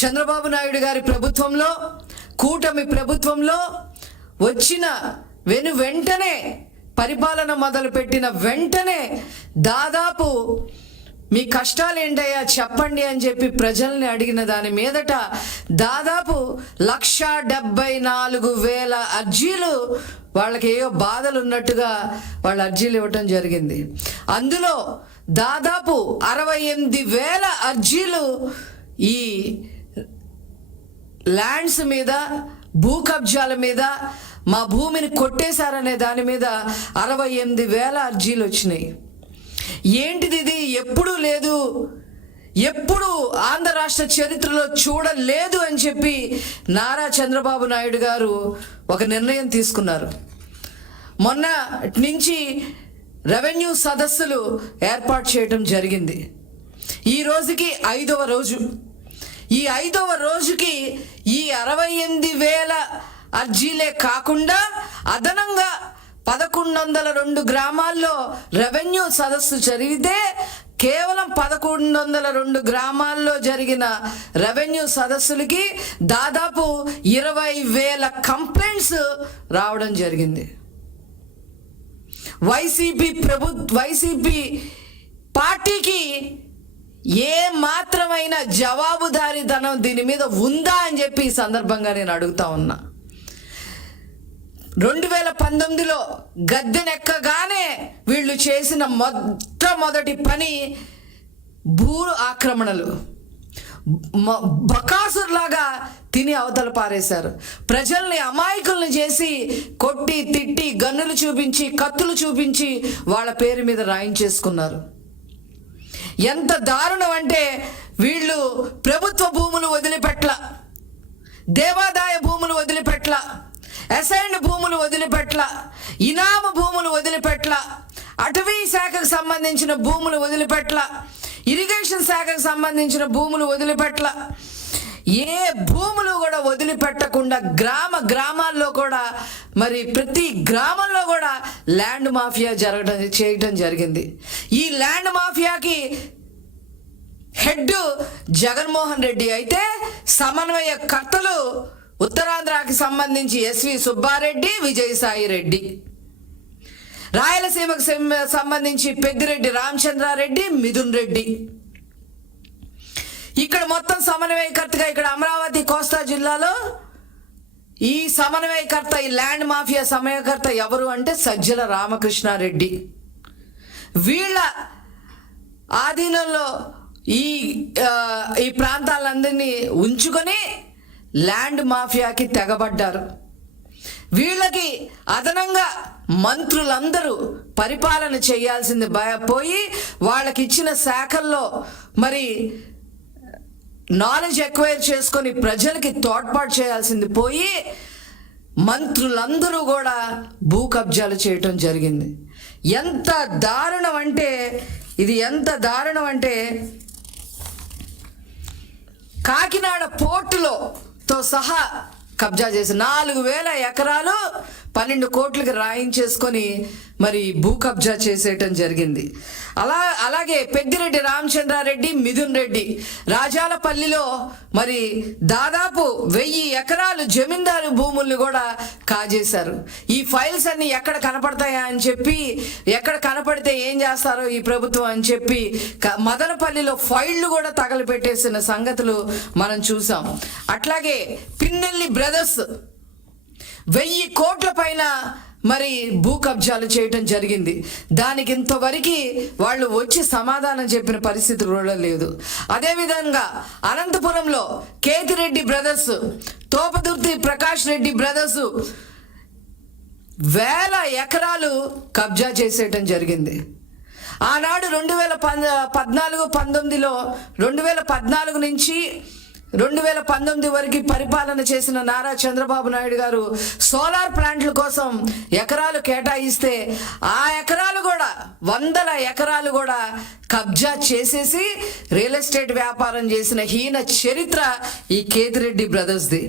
చంద్రబాబు నాయుడు గారి ప్రభుత్వంలో, కూటమి ప్రభుత్వంలో వచ్చిన వెంటనే పరిపాలన మొదలుపెట్టిన వెంటనే దాదాపు మీ కష్టాలు ఏంటయ్యా చెప్పండి అని చెప్పి ప్రజల్ని అడిగిన దాని మీదట దాదాపు 1,74,000 అర్జీలు, వాళ్ళకి ఏవో బాధలు ఉన్నట్టుగా వాళ్ళ అర్జీలు ఇవ్వటం జరిగింది. అందులో దాదాపు 68,000 అర్జీలు ఈ ల్యాండ్స్ మీద, భూ కబ్జాల మీద, మా భూమిని కొట్టేశారనే దాని మీద 68,000 అర్జీలు వచ్చినాయి. ఏంటిది ఇది? ఎప్పుడూ లేదు, ఎప్పుడు ఆంధ్ర రాష్ట్ర చరిత్రలో చూడలేదు అని చెప్పి నారా చంద్రబాబు నాయుడు గారు ఒక నిర్ణయం తీసుకున్నారు. మొన్న నుంచి రెవెన్యూ సదస్సులు ఏర్పాటు చేయడం జరిగింది. ఈ రోజుకి 5వ రోజు. ఈ 5వ రోజుకి ఈ 68,000 అర్జీలే కాకుండా అదనంగా 1,102 గ్రామాల్లో రెవెన్యూ సదస్సు జరిగితే కేవలం 1,102 గ్రామాల్లో జరిగిన రెవెన్యూ సదస్సులకి దాదాపు 20,000 కంప్లైంట్స్ రావడం జరిగింది. వైసీపీ పార్టీకి ఏ మాత్రమైన జవాబుదారీతనం దీని మీద ఉందా అని చెప్పి ఈ సందర్భంగా నేను అడుగుతా ఉన్నా. 2019లో గద్దెనెక్కగానే వీళ్ళు చేసిన మొట్టమొదటి పని భూ ఆక్రమణలు. బకాసుర్లాగా తిని అవతల పారేశారు. ప్రజల్ని అమాయకుల్ని చేసి కొట్టి తిట్టి గన్నులు చూపించి కత్తులు చూపించి వాళ్ళ పేరు మీద రాయించేసుకున్నారు. ఎంత దారుణం అంటే వీళ్ళు ప్రభుత్వ భూములు వదిలిపెట్ల, దేవాదాయ భూములు వదిలిపెట్ల, అసైన్డ్ భూములు వదిలిపెట్ల, ఇనాము భూములు వదిలిపెట్ల, అటవీ శాఖకు సంబంధించిన భూములు వదిలిపెట్ల, ఇరిగేషన్ శాఖకు సంబంధించిన భూములు వదిలిపెట్ల, ఏ భూములు కూడా వదిలిపెట్టకుండా గ్రామాల్లో కూడా మరి ప్రతి గ్రామంలో కూడా ల్యాండ్ మాఫియా చేయటం జరిగింది. ఈ ల్యాండ్ మాఫియాకి హెడ్ జగన్మోహన్ రెడ్డి అయితే సమన్వయకర్తలు ఉత్తరాంధ్రకి సంబంధించి ఎస్వి సుబ్బారెడ్డి, విజయసాయి రెడ్డి, రాయలసీమకు సంబంధించి పెద్దిరెడ్డి రామచంద్రారెడ్డి, మిథున్ రెడ్డి. ఇక్కడ మొత్తం సమన్వయకర్తగా ఇక్కడ అమరావతి కోస్తా జిల్లాలో ఈ సమన్వయకర్త, ఈ ల్యాండ్ మాఫియా సమన్వయకర్త ఎవరు అంటే సజ్జల రామకృష్ణారెడ్డి. వీళ్ళ ఆధీనంలో ఈ ప్రాంతాలందరినీ ఉంచుకొని ల్యాండ్ మాఫియాకి తెగబడ్డారు. వీళ్ళకి అదనంగా మంత్రులందరూ పరిపాలన చేయాల్సింది పోయి వాళ్ళకి ఇచ్చిన శాఖల్లో మరి నాలెడ్జ్ ఎక్వైర్ చేసుకొని ప్రజలకి తోడ్పాటు చేయాల్సింది పోయి మంత్రులందరూ కూడా భూ కబ్జాలు చేయటం జరిగింది. ఎంత దారుణం అంటే ఎంత దారుణం అంటే కాకినాడ పోర్టుతో సహా కబ్జా చేసి 4,000 ఎకరాలు 12 కోట్లకి రాయించేసుకొని మరి భూ కబ్జా చేసేయటం జరిగింది. అలాగే పెద్దిరెడ్డి రామచంద్రారెడ్డి, మిథున్ రెడ్డి రాజాలపల్లిలో మరి దాదాపు 1000 ఎకరాలు జమీందారు భూముల్ని కూడా కాజేశారు. ఈ ఫైల్స్ అన్ని ఎక్కడ కనపడతాయా అని చెప్పి, ఎక్కడ కనపడితే ఏం చేస్తారో ఈ ప్రభుత్వం అని చెప్పి మదనపల్లిలో ఫైళ్లు కూడా తగలపెట్టేసిన సంగతులు మనం చూసాం. అట్లాగే పిన్నెల్లి బ్రదర్స్ 1000 కోట్ల పైన మరి భూ కబ్జాలు చేయటం జరిగింది. దానికి ఇంతవరకు వాళ్ళు వచ్చి సమాధానం చెప్పిన పరిస్థితి కూడా లేదు. అదేవిధంగా అనంతపురంలో కేతిరెడ్డి బ్రదర్స్, తోపదుర్తి ప్రకాష్ రెడ్డి బ్రదర్స్ 1000 ఎకరాలు కబ్జా చేసేయటం జరిగింది. ఆనాడు 2014-19లో 2014 నుంచి 2019 వరకు పరిపాలన చేసిన నారా చంద్రబాబు నాయుడు గారు సోలార్ ప్లాంట్ల కోసం ఎకరాలు కేటాయిస్తే ఆ ఎకరాలు కూడా 100 ఎకరాలు కూడా కబ్జా చేసేసి రియల్ ఎస్టేట్ వ్యాపారం చేసిన హీన చరిత్ర ఈ కేతిరెడ్డి బ్రదర్స్ది.